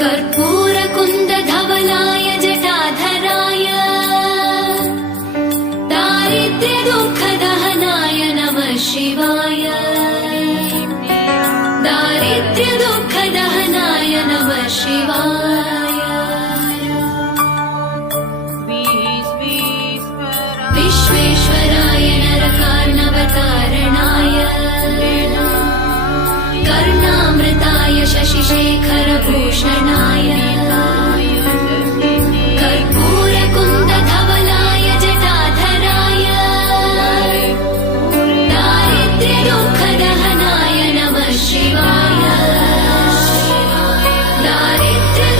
कर्पूरकुन्दधवलाय जटाधराय दारिद्र्यदुःखदहनाय नमः शिवाय दारिद्र्यदुःखदहनाय नमः शिवाय विश्वेश्वराय नरकार्णवतारणाय कर्णामृताय शशिशेखरभूषणाय कर्पूरकुन्दधवलाय जटाधराय दारिद्र्यदुःखदहनाय नमः शिवाय दारिद्र्य